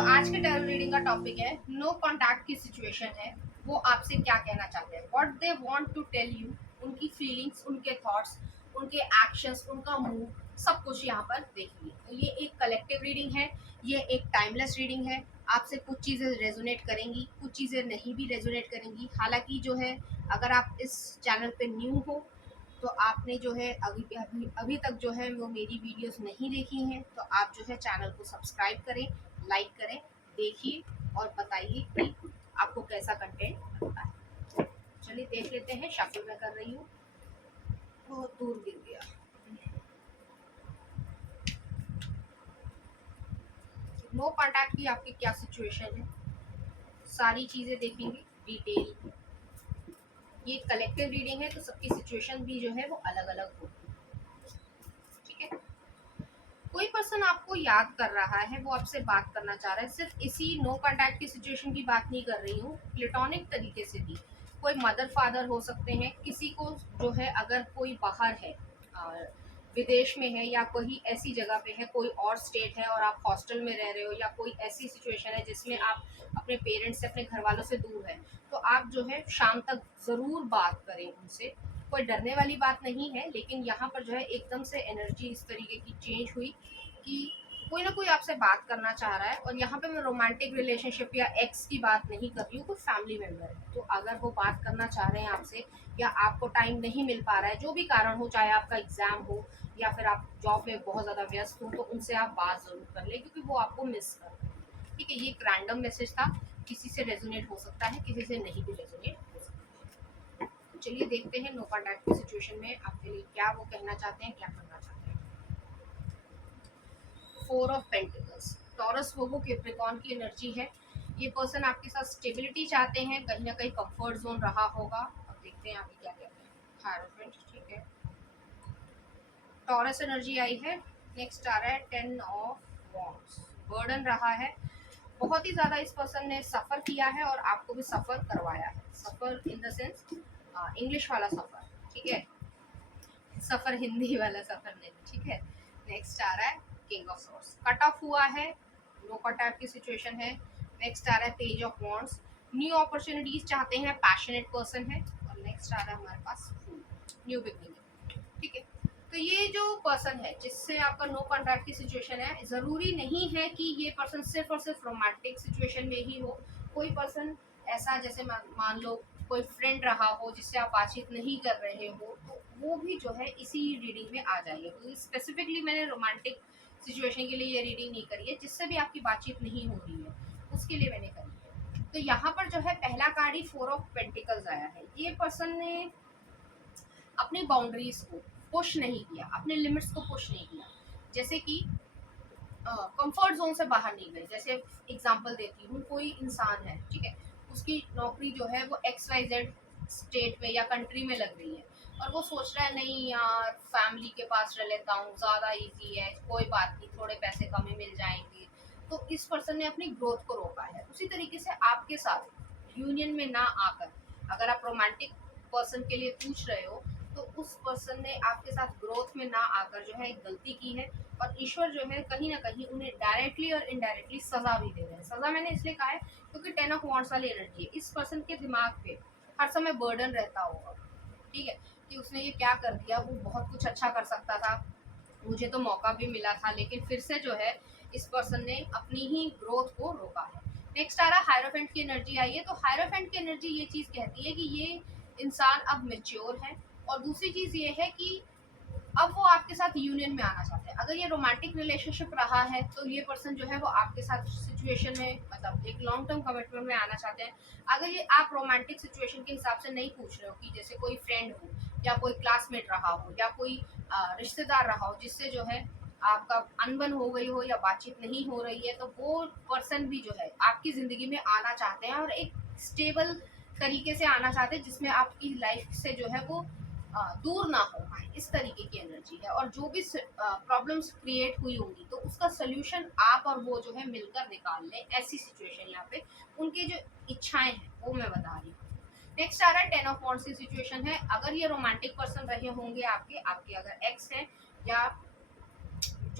आज के tarot reading का टॉपिक है नो कॉन्टैक्ट की सिचुएशन है, वो आपसे क्या कहना चाहते हैं, what they want to tell you, उनकी फीलिंग्स, उनके थॉट्स, उनके एक्शंस, उनका मूड, सब कुछ यहाँ पर देखिए। तो ये एक कलेक्टिव रीडिंग है, ये एक टाइमलेस रीडिंग है। आपसे कुछ चीज़ें रेजोनेट करेंगी, कुछ चीज़ें नहीं भी रेजोनेट करेंगी। हालांकि जो है, अगर आप इस चैनल पे न्यू हो तो आपने जो है अभी अभी अभी तक जो है वो मेरी वीडियोस नहीं देखी हैं, तो आप जो है चैनल को सब्सक्राइब करें, लाइक करें, देखिए और बताइए कि आपको कैसा कंटेंट लगता है। चलिए देख लेते हैं। शफल मैं कर रही हूँ, बहुत दूर गिर गया। नो कॉन्टैक्ट की आपकी क्या सिचुएशन है, सारी चीज़ें देखेंगे डिटेल। ये कलेक्टिव रीडिंग है तो सबकी सिचुएशन भी जो है वो अलग अलग होगी। ठीक है, कोई पर्सन आपको याद कर रहा है, वो आपसे बात करना चाह रहा है। सिर्फ इसी नो कॉन्टैक्ट की सिचुएशन की बात नहीं कर रही हूँ, प्लेटोनिक तरीके से भी कोई मदर फादर हो सकते हैं। किसी को जो है, अगर कोई बाहर है, विदेश में है या कोई ऐसी जगह पे है, कोई और स्टेट है और आप हॉस्टल में रह रहे हो, या कोई ऐसी सिचुएशन है जिसमें आप अपने पेरेंट्स से, अपने घर वालों से दूर है, तो आप जो है शाम तक ज़रूर बात करें उनसे। कोई डरने वाली बात नहीं है, लेकिन यहाँ पर जो है एकदम से एनर्जी इस तरीके की चेंज हुई कि कोई ना कोई आपसे बात करना चाह रहा है। और यहाँ पे मैं रोमांटिक रिलेशनशिप या एक्स की बात नहीं कर रही हूँ, कोई फैमिली मेम्बर है। तो अगर वो बात करना चाह रहे हैं आपसे, या आपको टाइम नहीं मिल पा रहा है, जो भी कारण हो, चाहे आपका एग्जाम हो या फिर आप जॉब में बहुत ज़्यादा व्यस्त हो, तो उनसे आप बात ज़रूर कर लें, क्योंकि वो आपको मिस कर रहे हैं। ठीक है, ये एक रैंडम मैसेज था, किसी से रेजोनेट हो सकता है, किसी से नहीं भी रेजोनेट हो सकता है। चलिए देखते हैं नो कॉन्टैक्ट की सिचुएशन में आपके लिए क्या वो कहना चाहते हैं, क्या करना चाहते हैं। Four of pentacles, Taurus Virgo Capricorn की एनर्जी है। ये पर्सन आपके साथ स्टेबिलिटी चाहते हैं, कहीं ना कहीं कंफर्ट जोन रहा होगा। अब देखते हैं आगे क्या कहते हैं। हायरोफेंट, ठीक है, टॉरस एनर्जी आई है। नेक्स्ट आ रहा है 10 ऑफ वॉन्ड्स, बर्डन रहा है। बहुत ही ज़्यादा इस पर्सन ने सफ़र किया है और आपको भी सफ़र करवाया है। सफ़र इन द सेंस इंग्लिश वाला सफ़र, ठीक है, सफ़र हिंदी वाला सफ़र नहीं, ठीक है। नेक्स्ट आ रहा है king of swords, cut off हुआ है, नो कट ऑफ की सिचुएशन है। नेक्स्ट आ रहा है page of wands, new opportunities चाहते हैं, पैशनेट पर्सन है। और नेक्स्ट आ रहा है हमारे पास फूल, न्यू बिगनिंग है। ठीक है, तो ये जो पर्सन है जिससे आपका नो कॉन्ट्रैक्ट की सिचुएशन है, ज़रूरी नहीं है कि ये पर्सन सिर्फ और सिर्फ रोमांटिक सिचुएशन में ही हो। कोई पर्सन ऐसा, जैसे मान लो कोई फ्रेंड रहा हो जिससे आप बातचीत नहीं कर रहे हो, तो वो भी जो है इसी रीडिंग में आ जाएगा। तो स्पेसिफिकली मैंने रोमांटिक सिचुएशन के लिए ये रीडिंग नहीं करी है, जिससे भी आपकी बातचीत नहीं हो रही है उसके लिए मैंने करी है। तो यहाँ पर जो है पहला कार्ड ही 4 ऑफ पेंटिकल्स आया है। ये पर्सन ने अपनी बाउंड्रीज को पुश नहीं किया, अपने लिमिट्स को पुश नहीं किया। जैसे कि कंफर्ट जोन से बाहर नहीं गए। जैसे एग्जांपल देती हूँ, कोई इंसान है, ठीक है, उसकी नौकरी जो है वो XYZ स्टेट में या कंट्री में लग रही है, और वो सोच रहा है नहीं यार, फैमिली के पास रह लेता हूँ, ज़्यादा इजी है, कोई बात नहीं, थोड़े पैसे कम ही मिल जाएंगे। तो इस पर्सन ने अपनी ग्रोथ को रोका है। उसी तरीके से आपके साथ यूनियन में ना आकर, अगर आप रोमांटिक पर्सन के लिए पूछ रहे हो, तो उस पर्सन ने आपके साथ ग्रोथ में ना आकर जो है एक गलती की है। और ईश्वर जो है कहीं ना कहीं उन्हें डायरेक्टली और इनडायरेक्टली सजा भी दे रहे हैं। सजा मैंने इसलिए कहा है क्योंकि 10 ऑफ वॉन्ड्स वाली एनर्जी है। इस पर्सन के दिमाग पे हर समय बर्डन रहता होगा, ठीक है, कि उसने ये क्या कर दिया, वो बहुत कुछ अच्छा कर सकता था, मुझे तो मौका भी मिला था, लेकिन फिर से जो है इस पर्सन ने अपनी ही ग्रोथ को रोका है। नेक्स्ट आ रहा हायरोफेंट की एनर्जी आई है। तो हायरोफेंट की एनर्जी ये चीज़ कहती है कि ये इंसान अब मेच्योर है। और दूसरी चीज़ ये है कि अब वो आपके साथ यूनियन में आना चाहते हैं। अगर ये रोमांटिक रिलेशनशिप रहा है, तो ये पर्सन जो है वो आपके साथ सिचुएशन में, मतलब एक लॉन्ग टर्म कमिटमेंट में आना चाहते हैं। अगर ये आप रोमांटिक सिचुएशन के हिसाब से नहीं पूछ रहे हो, कि जैसे कोई फ्रेंड हो या कोई क्लासमेट रहा हो या कोई रिश्तेदार रहा हो जिससे जो है आपका अनबन हो गई हो या बातचीत नहीं हो रही है, तो वो पर्सन भी जो है आपकी ज़िंदगी में आना चाहते हैं, और एक स्टेबल तरीके से आना चाहते हैं जिसमें आपकी लाइफ से जो है वो दूर ना हो पाए। इस तरीके की एनर्जी है। और जो भी प्रॉब्लम्स क्रिएट हुई होंगी, तो उसका सोल्यूशन आप और वो जो है मिलकर निकाल लें। ऐसी सिचुएशन यहाँ पे उनके जो इच्छाएं हैं वो मैं बता रही हूँ। नेक्स्ट आ रहा है 10 ऑफ वॉन्ड्स की सिचुएशन है। अगर ये रोमांटिक पर्सन रहे होंगे आपके अगर एक्स है, या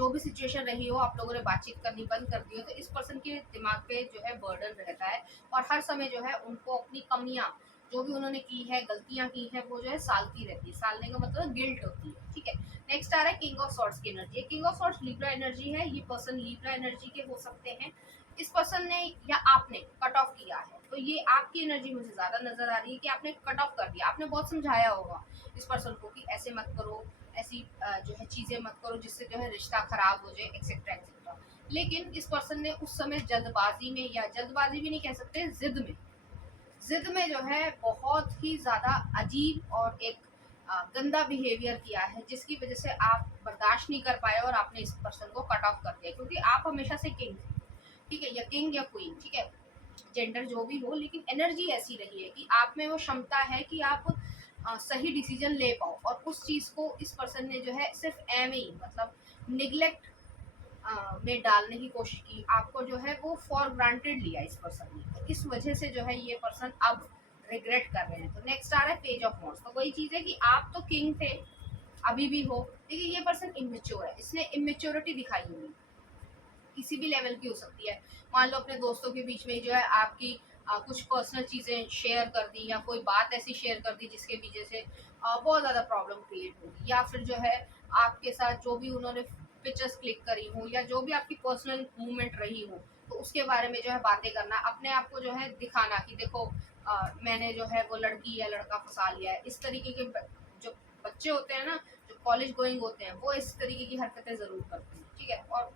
जो भी सिचुएशन रही हो, आप लोगों ने बातचीत करनी बंद कर दी हो, तो इस पर्सन के दिमाग पे जो है बर्डन रहता है और हर समय जो है उनको अपनी कमियां, जो भी उन्होंने की है, गलतियां की है, वो जो है सालती रहती है। सालने का मतलब गिल्ट होती है, ठीक है। नेक्स्ट आ रहा है किंग ऑफ सॉर्ड्स की energy. King of swords Libra energy है। ये पर्सन लिब्रा एनर्जी के हो सकते हैं। इस पर्सन ने या आपने कट ऑफ किया है, तो ये आपकी एनर्जी मुझे ज्यादा नजर आ रही है कि आपने कट ऑफ कर दिया। आपने बहुत समझाया होगा इस पर्सन को कि ऐसे मत करो, ऐसी जो है चीजें मत करो जिससे जो है रिश्ता खराब हो जाए, एक्सेट्रा एक्सेट्रा। लेकिन इस पर्सन ने उस समय जल्दबाजी में, या जल्दबाजी भी नहीं कह सकते, जिद में जो है बहुत ही ज्यादा अजीब और एक गंदा बिहेवियर किया है, जिसकी वजह से आप बर्दाश्त नहीं कर पाए और आपने इस पर्सन को कट ऑफ कर दिया। क्योंकि आप हमेशा से किंग थे, ठीक है, या किंग या क्वीन, ठीक है, जेंडर जो भी हो, लेकिन एनर्जी ऐसी रही है कि आप में वो क्षमता है कि आप सही डिसीजन ले पाओ। और उस चीज को इस पर्सन ने जो है सिर्फ एम ही, मतलब निग्लेक्ट में डालने की कोशिश की। आपको जो है वो फॉर ग्रांटेड लिया इस पर्सन ने, तो इस वजह से जो है ये पर्सन अब रिग्रेट कर रहे हैं। तो नेक्स्ट आ रहा है पेज ऑफ वॉन्ड्स। तो वही चीज है कि आप तो किंग थे, अभी भी हो, लेकिन ये पर्सन इमेच्योर है। इसने इमेच्योरिटी दिखाई हुई, किसी भी लेवल की हो सकती है। मान लो अपने दोस्तों के बीच में जो है आपकी कुछ पर्सनल चीजें शेयर कर दी, या कोई बात ऐसी शेयर कर दी जिसके वजह से बहुत ज्यादा प्रॉब्लम क्रिएट होगी, या फिर जो है आपके साथ जो भी उन्होंने पिक्चर्स क्लिक करी हो, या जो भी आपकी पर्सनल मूवमेंट रही हो, तो उसके बारे में जो है बातें करना, अपने आप को जो है दिखाना कि देखो मैंने जो है वो लड़की या लड़का फंसा लिया है। इस तरीके के जो बच्चे होते हैं ना, जो कॉलेज गोइंग होते हैं, वो इस तरीके की हरकतें जरूर करते हैं, ठीक है। और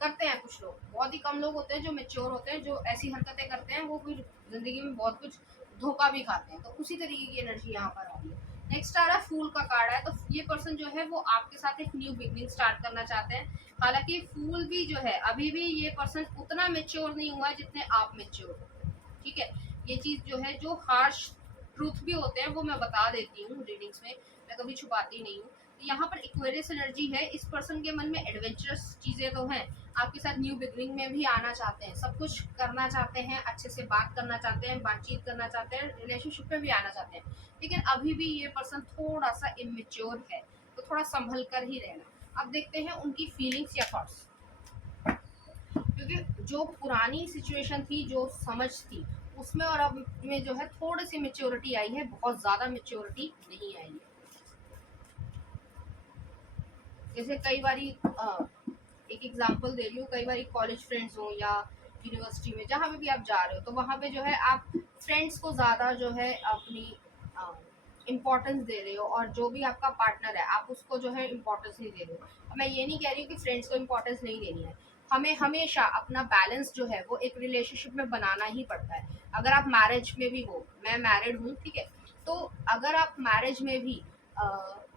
करते हैं कुछ लोग, बहुत ही कम लोग होते हैं जो मेच्योर होते हैं, जो ऐसी हरकतें करते हैं, वो फिर जिंदगी में बहुत कुछ धोखा भी खाते हैं। तो उसी तरीके की एनर्जी यहाँ पर आ रही है। नेक्स्ट आ रहा है फूल का कार्ड है। तो ये पर्सन जो है वो आपके साथ एक न्यू बिगनिंग स्टार्ट करना चाहते हैं। हालांकि फूल भी जो है, अभी भी ये पर्सन उतना मेच्योर नहीं हुआ है जितने आप मेच्योर हो, ठीक है। ये चीज जो है, जो हार्श ट्रूथ भी होते हैं वो मैं बता देती हूँ रीडिंग्स में, मैं कभी छुपाती नहीं हूँ। यहाँ पर इक्वेरियस एनर्जी है। इस पर्सन के मन में एडवेंचरस चीजें तो हैं, आपके साथ न्यू बिगनिंग में भी आना चाहते हैं, सब कुछ करना चाहते हैं, अच्छे से बात करना चाहते हैं, बातचीत करना चाहते हैं, रिलेशनशिप में भी आना चाहते हैं। लेकिन अभी भी ये पर्सन थोड़ा सा इमेच्योर है, तो थोड़ा संभल कर ही रहना। अब देखते हैं उनकी फीलिंग्स या थॉट्स, क्योंकि जो पुरानी सिचुएशन थी, जो समझ थी, उसमें और अब में जो है थोड़ी सी मेच्योरिटी आई है, बहुत ज्यादा मेच्योरिटी नहीं आई है। जैसे कई बारी एक एग्जांपल दे रही हूँ, कई बारी कॉलेज फ्रेंड्स हो या यूनिवर्सिटी में, जहाँ पे भी आप जा रहे हो, तो वहाँ पे जो है आप फ्रेंड्स को ज़्यादा जो है अपनी इम्पोर्टेंस दे रहे हो, और जो भी आपका पार्टनर है आप उसको जो है इम्पोर्टेंस नहीं दे रहे हो। मैं ये नहीं कह रही हूँ कि फ्रेंड्स को इम्पोर्टेंस नहीं देनी है, हमें हमेशा अपना बैलेंस जो है वो एक रिलेशनशिप में बनाना ही पड़ता है। अगर आप मैरिज में भी हो, मैं मैरिड हूँ, ठीक है, तो अगर आप मैरिज में भी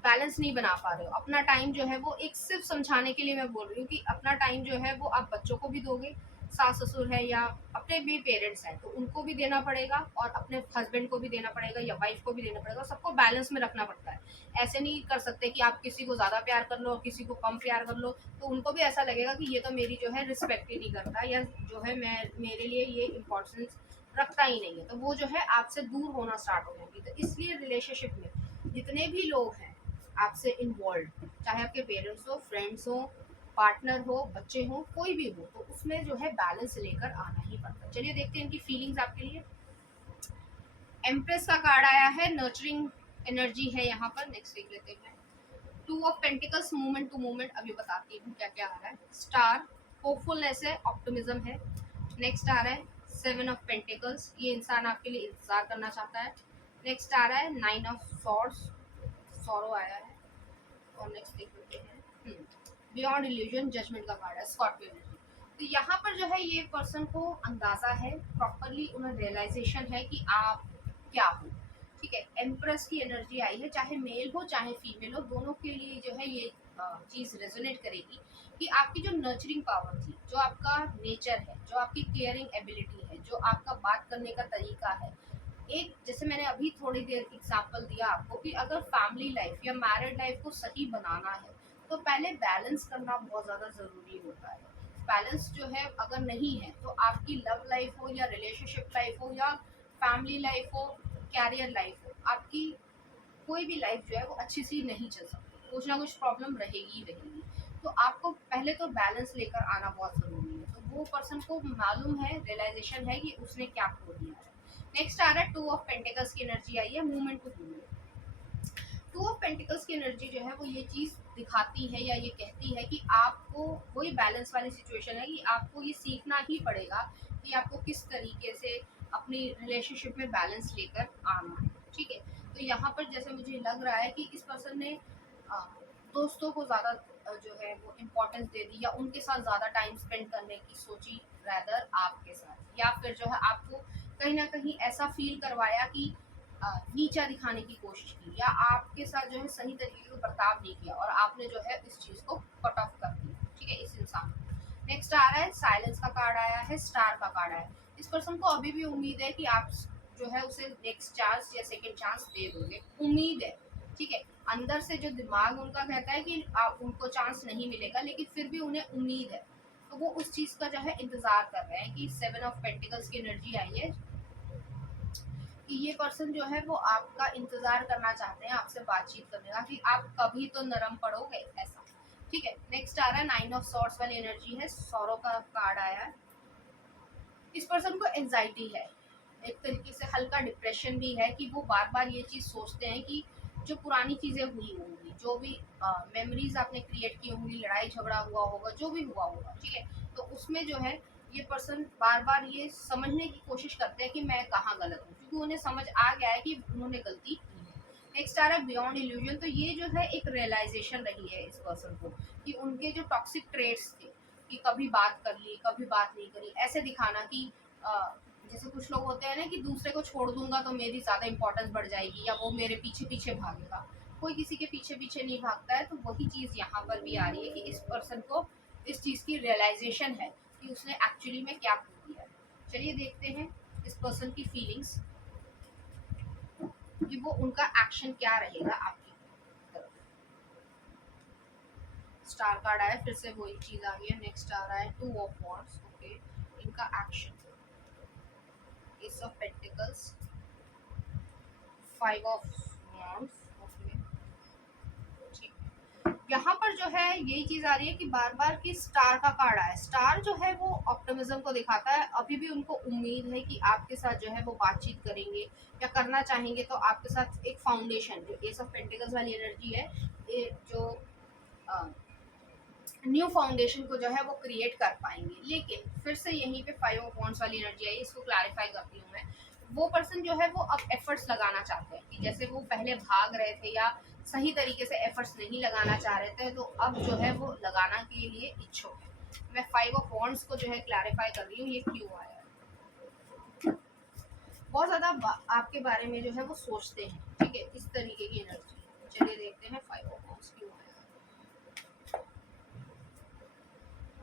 बैलेंस नहीं बना पा रहे हो, अपना टाइम जो है वो एक सिर्फ समझाने के लिए मैं बोल रही हूँ कि अपना टाइम जो है वो आप बच्चों को भी दोगे, सास ससुर है या अपने भी पेरेंट्स हैं तो उनको भी देना पड़ेगा, और अपने हस्बैंड को भी देना पड़ेगा या वाइफ को भी देना पड़ेगा, सबको बैलेंस में रखना पड़ता है। ऐसे नहीं कर सकते कि आप किसी को ज़्यादा प्यार कर लो और किसी को कम प्यार कर लो, तो उनको भी ऐसा लगेगा कि ये तो मेरी जो है रिस्पेक्ट ही नहीं करता, या जो है मैं, मेरे लिए ये इम्पोर्टेंस रखता ही नहीं है, तो वो जो है आपसे दूर होना स्टार्ट हो जाएगी। तो इसलिए रिलेशनशिप में जितने भी लोग हैं आपसे इन्वॉल्व, चाहे आपके पेरेंट्स हो, फ्रेंड्स हो, पार्टनर हो, बच्चे हो, कोई भी हो, तो उसमें जो है बैलेंस लेकर आना ही पड़ता है। चलिए देखते हैं इनकी फीलिंग्स आपके लिए। एम्प्रेस का कार्ड आया है, नर्चरिंग एनर्जी है यहाँ पर। नेक्स्ट देख लेते हैं two of pentacles, movement to movement, अभी बताती हूँ क्या क्या आ रहा है। स्टार, होपफुलनेस है, ऑप्टिमिज्म है। नेक्स्ट आ रहा है सेवन ऑफ पेंटिकल्स, ये इंसान आपके लिए इंतजार करना चाहता है। नेक्स्ट आ रहा है नाइन ऑफ सॉर्ड्स, सॉरो आया है। और नेक्स्ट देख लेते हैं बियॉन्ड इल्यूजन, जजमेंट का कार्ड है, स्कॉर्पियो एनर्जी। तो यहाँ पर जो है ये पर्सन को अंदाजा है, प्रॉपरली उन्हें रियलाइजेशन है कि आप क्या हो, ठीक है। एम्प्रेस की एनर्जी आई है, चाहे मेल हो चाहे फीमेल हो, दोनों के लिए जो है ये चीज़ रेजोनेट करेगी कि आपकी जो नर्चरिंग पावर थी, जो आपका नेचर है, जो आपकी केयरिंग एबिलिटी है, जो आपका बात करने का तरीका है, एक जैसे मैंने अभी थोड़ी देर एग्जांपल दिया आपको कि अगर फैमिली लाइफ या मैरिड लाइफ को सही बनाना है तो पहले बैलेंस करना बहुत ज़्यादा ज़रूरी होता है। बैलेंस जो है अगर नहीं है तो आपकी लव लाइफ हो या रिलेशनशिप लाइफ हो या फैमिली लाइफ हो, कैरियर लाइफ हो, आपकी कोई भी लाइफ जो है वो अच्छी सी नहीं चल सकती, कुछ ना कुछ प्रॉब्लम रहेगी ही रहेगी। तो आपको पहले तो बैलेंस लेकर आना बहुत ज़रूरी है। तो वो पर्सन को मालूम है, रियलाइजेशन है कि उसने क्या खो दिया है। नेक्स्ट आ रहा है 2 ऑफ पेंटिकल्स की एनर्जी आई है, movement to movement. 2 of pentacles की एनर्जी जो है वो ये चीज़ दिखाती है या ये कहती है कि आपको वही बैलेंस वाली सिचुएशन है कि आपको ये सीखना ही पड़ेगा कि आपको किस तरीके से अपनी रिलेशनशिप में बैलेंस लेकर आना है। ठीक है, तो यहाँ पर जैसे मुझे लग रहा है कि इस पर्सन ने अ, दोस्तों को ज़्यादा जो है वो इम्पोर्टेंस दे दी या उनके साथ ज़्यादा टाइम स्पेंड करने की सोची रैदर आपके साथ, या फिर जो है आपको कहीं ना कहीं ऐसा फील करवाया कि नीचा दिखाने की कोशिश की, या आपके साथ जो है सही तरीके का बर्ताव नहीं किया और आपने जो है इस चीज़ को कट ऑफ कर दिया। ठीक है, इस इंसान को। नेक्स्ट आ रहा है साइलेंस का कार्ड आया है, स्टार का कार्ड आया है। इस पर्सन को अभी भी उम्मीद है कि आप जो है उसे नेक्स्ट चांस या सेकंड चांस दे दोगे, उम्मीद है। ठीक है, अंदर से जो दिमाग उनका कहता है कि आप उनको चांस नहीं मिलेगा, लेकिन फिर भी उन्हें उम्मीद है। तो वो उस चीज़ का जो है इंतजार कर रहे हैं कि 7 ऑफ पेंटिकल्स की एनर्जी आई है कि ये पर्सन जो है वो आपका इंतजार करना चाहते हैं, आपसे बातचीत करने का कि आप कभी तो नरम पड़ोगे ऐसा। ठीक है, नेक्स्ट आ रहा है 9 ऑफ सॉर्ड्स वाली एनर्जी है, सौरों का कार्ड आया है। इस पर्सन को एंजाइटी है, एक तरीके से हल्का डिप्रेशन भी है कि वो बार बार ये चीज़ सोचते हैं कि जो पुरानी चीज़ें हुई होंगी, जो भी मेमोरीज आपने क्रिएट की होंगी, लड़ाई झगड़ा हुआ होगा, जो भी हुआ होगा। ठीक है, तो उसमें जो है ये पर्सन बार बार ये समझने की कोशिश करते हैं कि मैं कहाँ गलत हूँ, क्योंकि उन्हें समझ आ गया है कि उन्होंने गलती की है। नेक्स्ट आ रहा है बियॉन्ड इल्यूजन। तो ये जो है एक रियलाइजेशन रही है इस पर्सन को कि उनके जो टॉक्सिक ट्रेड्स थे कि कभी बात कर ली, कभी बात नहीं करी, ऐसे दिखाना कि जैसे कुछ लोग होते हैं ना कि दूसरे को छोड़ दूंगा तो मेरी ज़्यादा इंपॉर्टेंस बढ़ जाएगी या वो मेरे पीछे पीछे भागेगा। कोई किसी के पीछे पीछे नहीं भागता है। तो वही चीज़ यहाँ पर भी आ रही है कि इस पर्सन को इस चीज़ की रियलाइजेशन है कि उसने एक्चुअली में क्या खो दिया है। चलिए देखते हैं इस पर्सन की फीलिंग्स कि वो उनका एक्शन क्या रहेगा आपकी तरफ। स्टार कार्ड आया, फिर से वही चीज़ आ गई है। नेक्स्ट आ रहा है 2 ऑफ वॉन्ड्स। ओके, इनका action, S of pentacles, 5 of wands. Okay, ठीक। यहाँ पर जो है यही चीज आ रही है कि बार बार की स्टार का कार्ड आया। स्टार जो है वो ऑप्टिमिज्म को दिखाता है, अभी भी उनको उम्मीद है कि आपके साथ जो है वो बातचीत करेंगे या करना चाहेंगे। तो आपके साथ एक फाउंडेशन, जो एस ऑफ पेंटिकल्स वाली एनर्जी है, ये जो न्यू फाउंडेशन को जो है वो क्रिएट कर पाएंगे। लेकिन फिर से यहीं पे 5 ऑफ वॉन्ड्स वाली एनर्जी आई, इसको क्लैरिफाई करती हूँ मैं। वो पर्सन जो है वो अब एफर्ट्स लगाना चाहते हैं कि जैसे वो पहले भाग रहे थे या सही तरीके से एफर्ट्स नहीं लगाना चाह रहे थे, तो अब जो है वो लगाना के लिए इच्छुक है। मैं 5 ऑफ वॉन्ड्स को जो है क्लैरिफाई कर रही हूँ, ये क्यों आया है। बहुत ज़्यादा आपके बारे में जो है वो सोचते हैं। ठीक है, इस तरीके की एनर्जी। चलिए देखते हैं 5 ऑफ वॉन्ड्स क्यों आया है।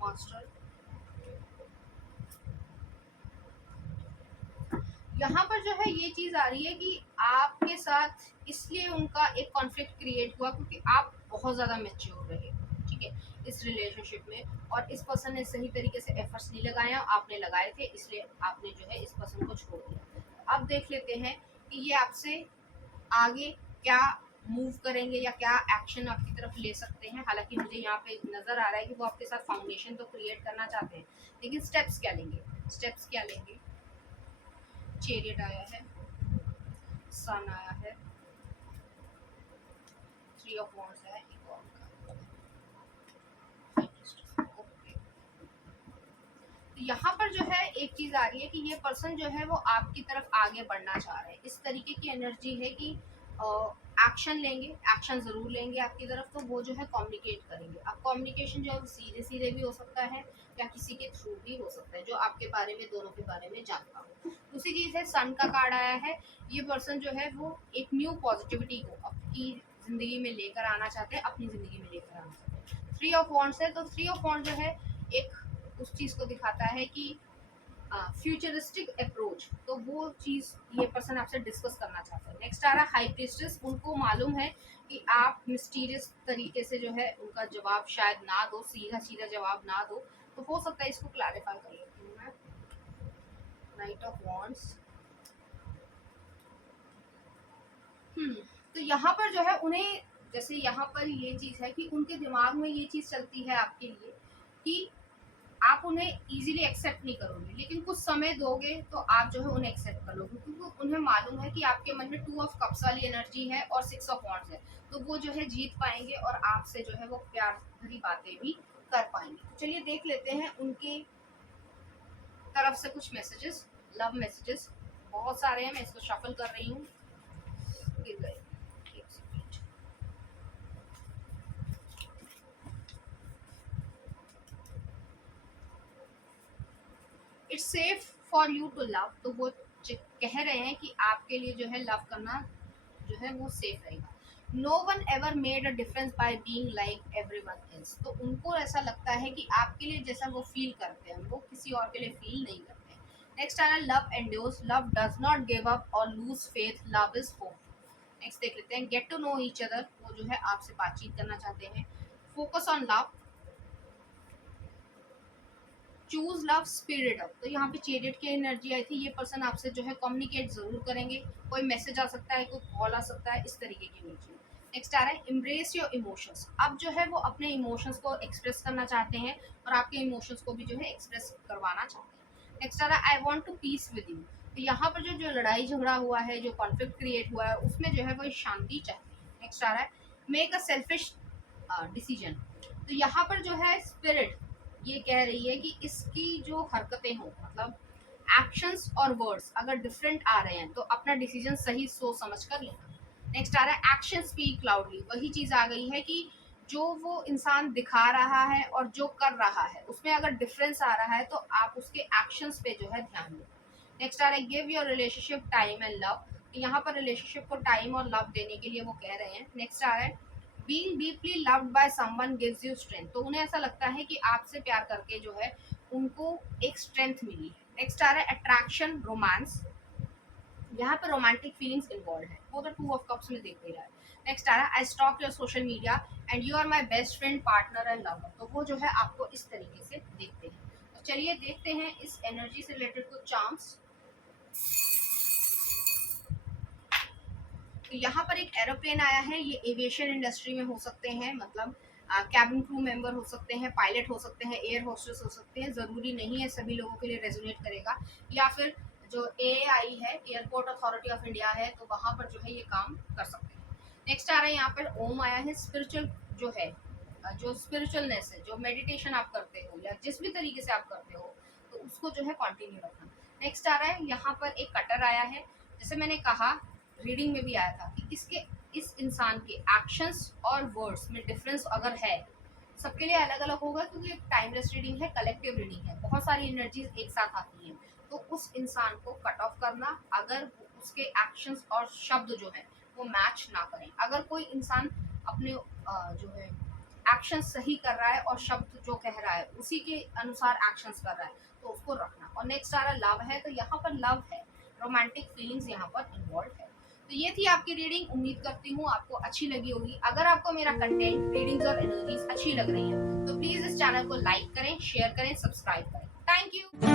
मास्टर, यहाँ पर जो है ये चीज आ रही है कि आपके साथ इसलिए उनका एक कॉन्फ्लिक्ट क्रिएट हुआ क्योंकि आप बहुत ज्यादा मैच्योर रहे। ठीक है, इस रिलेशनशिप में, और इस पर्सन ने सही तरीके से एफर्ट्स नहीं लगाया, आपने लगाए थे, इसलिए आपने जो है इस पर्सन को छोड़ दिया। अब देख लेते हैं कि ये आपसे आगे क्या मूव करेंगे या क्या एक्शन आपकी तरफ ले सकते हैं। हालांकि मुझे यहाँ पे नजर आ रहा है कि वो आपके साथ फाउंडेशन तो क्रिएट करना चाहते हैं, लेकिन स्टेप्स क्या लेंगे, स्टेप्स क्या लेंगे। चैरियट आया है, सन आया है, 3 ऑफ वॉन्ड्स है, एक और का। ओके, तो यहाँ पर जो है एक चीज आ रही है कि ये पर्सन जो है वो आपकी तरफ आगे बढ़ना चाह रहे हैं। इस तरीके की एनर्जी है कि एक्शन लेंगे, एक्शन जरूर लेंगे आपकी तरफ। तो वो जो है कम्युनिकेट करेंगे। अब कम्युनिकेशन जो है सीधे सीधे भी हो सकता है या किसी के थ्रू भी हो सकता है, जो आपके बारे में, दोनों के बारे में जानता हो। दूसरी चीज है सन का कार्ड आया है। ये पर्सन जो है वो एक न्यू पॉजिटिविटी को अपनी जिंदगी में लेकर आना चाहते हैं, अपनी जिंदगी में लेकर आना चाहते हैं। 3 ऑफ वॉन्ड्स है, तो 3 ऑफ वॉन्ड्स जो है एक उस चीज को दिखाता है कि फ्यूचरिस्टिक अप्रोच। तो वो चीज ये पर्सन आपसे डिस्कस करना चाहते हैं। नेक्स्ट आ रहा है हाई प्रीस्टेस। उनको मालूम है कि आप मिस्टीरियस तरीके से जो है उनका जवाब शायद ना दो, सीधा सीधा जवाब ना दो। तो हो सकता है इसको क्लैरिफाई कर लेती हूँ मैं। Night of wands. तो यहाँ पर जो है उन्हें जैसे यहाँ पर ये चीज़ है कि उनके दिमाग में ये चीज़ चलती है आपके लिए कि आप उन्हें इजीली एक्सेप्ट नहीं करोगे, लेकिन कुछ समय दोगे तो आप जो है उन्हें एक्सेप्ट कर लोगे, क्योंकि उन्हें मालूम है कि आपके मन में 2 ऑफ कप्स वाली एनर्जी है और 6 ऑफ वॉन्ड्स है, तो वो जो है जीत पाएंगे और आपसे जो है वो प्यार भरी बातें भी कर पाएंगे। तो चलिए देख लेते हैं उनकी तरफ से कुछ मैसेजेस, लव मैसेजेस। बहुत सारे हैं, मैं इसको शफल कर रही हूँ। गिर गए, एक second. It's safe for you to love, तो वो कह रहे हैं कि आपके लिए जो है लव करना जो है वो सेफ रहेगा। No one ever made a difference by being like everyone else, तो उनको ऐसा लगता है कि आपके लिए जैसा वो फील करते हैं वो किसी और के लिए फील नहीं करते हैं। नेक्स्ट आ रहा है love endures, love does not give up or lose faith, love is hope. Next देख लेते हैं get to know each other, वो जो है आपसे बातचीत करना चाहते हैं। Focus on love, choose love spirit up, तो यहाँ पे चेरियट की एनर्जी आई थी। ये पर्सन आपसे जो है कम्युनिकेट जरूर करेंगे, कोई मैसेज आ सकता है, कोई कॉल आ सकता है, इस तरीके की एनर्जी। नेक्स्ट आ रहा है इम्ब्रेस योर इमोशंस, अब जो है वो अपने इमोशंस को एक्सप्रेस करना चाहते हैं और आपके इमोशंस को भी जो है एक्सप्रेस करवाना चाहते हैं। नेक्स्ट आ रहा है I want to peace with you, तो यहाँ पर जो जो लड़ाई झगड़ा हुआ है, जो कॉन्फ्लिक्ट क्रिएट हुआ है, उसमें जो है वो शांति चाहते हैं। नेक्स्ट आ रहा है मेक अ सेल्फिश डिसीजन, तो यहाँ पर जो है स्पिरिट ये कह रही है कि इसकी जो हरकतें हो, मतलब एक्शंस और वर्ड्स अगर डिफरेंट आ रहे हैं तो अपना डिसीजन सही सोच समझ कर लेना। नेक्स्ट आ रहा है एक्शन स्पीक लाउडली, वही चीज आ गई है कि जो वो इंसान दिखा रहा है और जो कर रहा है उसमें अगर डिफरेंस आ रहा है तो आप उसके एक्शंस पे जो है ध्यान दो। नेक्स्ट आ रहा है give your relationship time and love, यहाँ पर रिलेशनशिप को टाइम और लव देने के लिए वो कह रहे हैं। नेक्स्ट आ रहा है being deeply loved by someone gives you strength, तो उन्हें ऐसा लगता है कि आपसे प्यार करके जो है उनको एक स्ट्रेंथ मिली है। नेक्स्ट आ रहा है अट्रैक्शन रोमांस, यहाँ पर रोमांटिक फीलिंग्स इन्वॉल्व है, वो तो 2 ऑफ कप्स में देख ही रहा है। नेक्स्ट आ रहा है I stalk your social media and you are my best friend partner and lover, तो वो जो है आपको इस तरीके से देखते हैं। तो चलिए देखते हैं इस एनर्जी से रिलेटेड कुछ चार्म्स। तो यहाँ पर एक एरोप्लेन आया है, ये एविएशन इंडस्ट्री में हो सकते हैं, मतलब कैबिन क्रू मेंबर हो सकते हैं, पायलट हो सकते हैं, एयर होस्टेस हो सकते हैं, ज़रूरी नहीं है सभी लोगों के लिए रेजोनेट करेगा। या फिर जो एआई है, एयरपोर्ट अथॉरिटी ऑफ इंडिया है, तो वहाँ पर जो है ये काम कर सकते हैं। नेक्स्ट आ रहा है यहाँ पर ओम आया है, स्पिरिचुअल जो है, जो स्पिरिचुअलनेस है, जो मेडिटेशन आप करते हो या जिस भी तरीके से आप करते हो तो उसको जो है कंटिन्यू रखना। नेक्स्ट आ रहा है यहाँ पर एक कटर आया है, जैसे मैंने कहा रीडिंग में भी आया था कि इस इंसान के एक्शंस और वर्ड्स में डिफरेंस अगर है, सबके लिए अलग अलग होगा क्योंकि एक टाइमलेस रीडिंग है, कलेक्टिव रीडिंग है, बहुत सारी एनर्जीज एक साथ आती हैं, तो उस इंसान को कट ऑफ करना अगर उसके एक्शंस और शब्द जो है वो मैच ना करें। अगर कोई इंसान अपने जो है एक्शन सही कर रहा है और शब्द जो कह रहा है उसी के अनुसार एक्शंस कर रहा है तो उसको रखना। और नेक्स्ट आ रहा लव है, तो यहाँ पर लव है, रोमांटिक फीलिंग्स यहाँ पर इन्वॉल्व है। तो ये थी आपकी रीडिंग, उम्मीद करती हूँ आपको अच्छी लगी होगी। अगर आपको मेरा कंटेंट, रीडिंग्स और एनर्जीज अच्छी लग रही है तो प्लीज इस चैनल को लाइक करें, शेयर करें, सब्सक्राइब करें। Thank you.